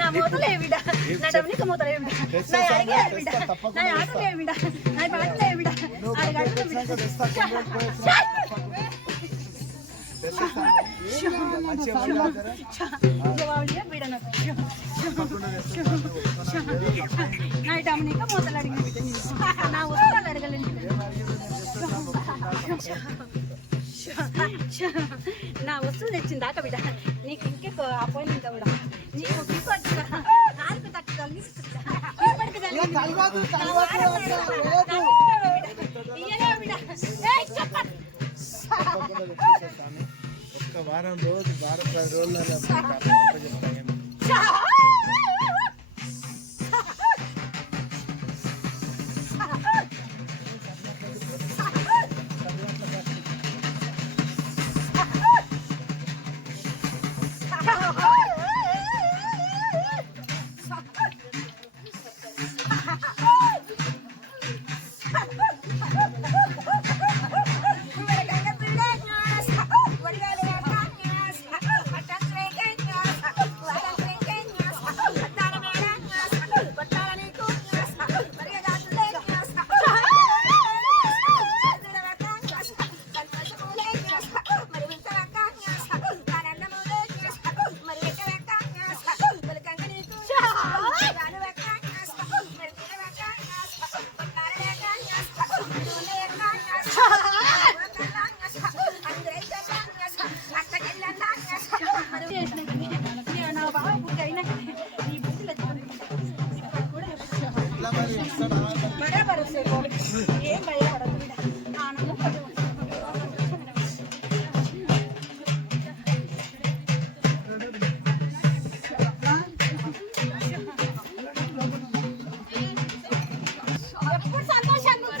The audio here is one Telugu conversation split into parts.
నా మూతలే బిడ్డ, నా డబ్బులిక మూతలే బిడ్డ, నా అడిగే బిడ్డ, నా ఆటలే బిడ్డ, నా పాటలే బిడ్డ, అడగడుగు బిడ్డ. నా డబ్బునిక మూతలు అడిగిన బిడ్డ, నా వస్తువులు అడగలేను. నా వస్తువులు తెచ్చిందాక బిడ్డ, నీకు ఇంకెక్కువ అపాయింట్మెంట్ కూడా నీకు ఒక్క వారం రోజు 10 రోజులలో ఏం భయపడదు ఎప్పుడు సంతోషంగా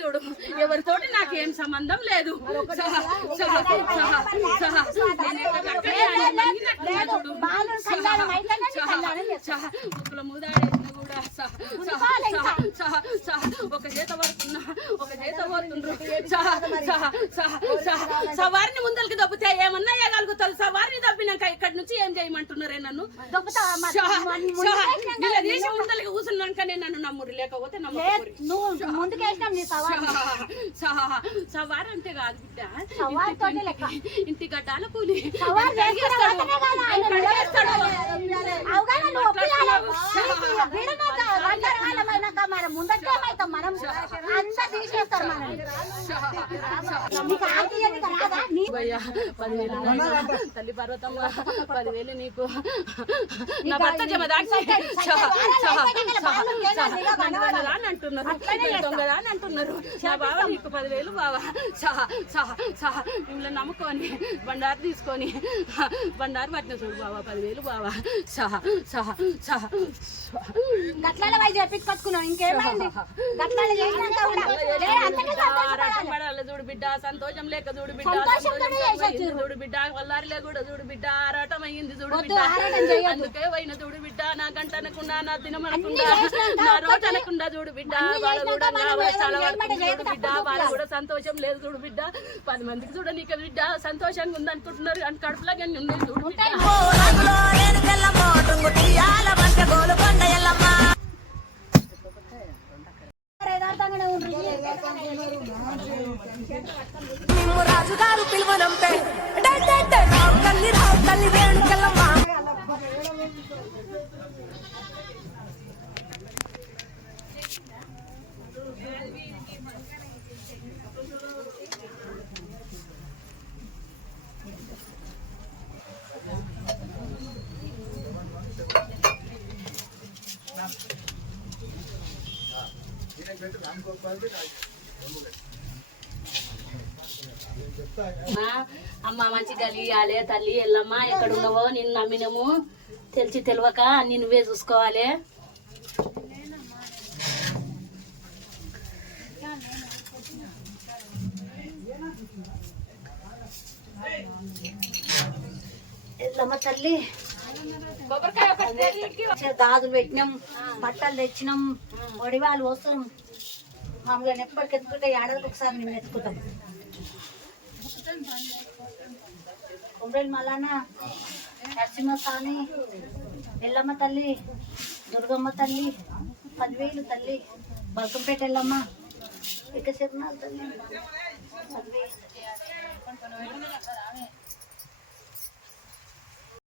చూడు, ఎవరితోటి నాకేం సంబంధం లేదు. ఒక చేత పడుతున్నా, ఒక చేత పోతుండ్రు. సవారిని ముందరికి దొబ్బితే ఏమన్నా వేయగలుగుతారు. సవారిని దొబ్బినాక ఇక్కడి నుంచి ఏం చేయమంటున్నారే నన్ను? తీసి ముందరికి కూర్చున్నాక నేను నన్ను నమ్ముడు, లేకపోతే సవారు అంటే కాదు బిడ్డ, ఇంటి గడ్డాల కూలి తల్లి పర్వతమ్మ 10,000 నీకు. నా భర్త జమదాని అంటున్నారు, దొంగదా అని అంటున్నారు. నా బావ నీకు 10,000 బావా. మిమ్మల్ని నమ్ముకొని బండారు తీసుకొని బండారు పట్టిన చూడు బావా, 10,000 బావా. గట్ల చెప్పించుకొచ్చుకున్నావు, ఇంకేమైంది? చూడు బిడ్డ, సంతోషం లేక చూడు బిడ్డ, చూడు బిడ్డ, వల్లారిలే కూడా చూడు బిడ్డ, ఆరాటం అయ్యింది చూడు బిడ్డ. అందుకే పోయిన చూడు బిడ్డ, నా గంట అనకుండా, నా దినమనకుండా, నా రోజు అనకుండా చూడు బిడ్డ. వాళ్ళ కూడా నా చాలా చూడు బిడ్డ, వాళ్ళ కూడా సంతోషం లేదు చూడు బిడ్డ. 10 మందికి చూడ నీకు బిడ్డ సంతోషంగా ఉంది అనుకుంటున్నారు, అని కడుపులాగా ఉన్నాయి చూడు బిడ్డ. రాజుగారు పిలువనంపే రావు తల్లి వేణుకెళ్ళమ్మ. అమ్మ మంచి కలియాలే తల్లి ఎల్లమ్మ ఎక్కడ ఉన్నావో నిన్ను నమ్మినము తెలిసి తెలియక అన్ని నువ్వే చూసుకోవాలి. ఎల్లమ్మ తల్లి గాజులు పెట్టినాం, బట్టలు తెచ్చినాం, వడివాళ్ళు వస్తున్నాం. మామూలుగా ఎప్పటికి ఎత్తుకుంటే ఏడాదికి ఒకసారి మేము ఎత్తుకుంటాం. కొమ్మరేలు మల్లన్న, నరసింహ స్వామి, ఎల్లమ్మ తల్లి, దుర్గమ్మ తల్లి, 10,000 తల్లి, బల్కంపేట ఎల్లమ్మ, ఇక శరణాలు తల్లి 10,000.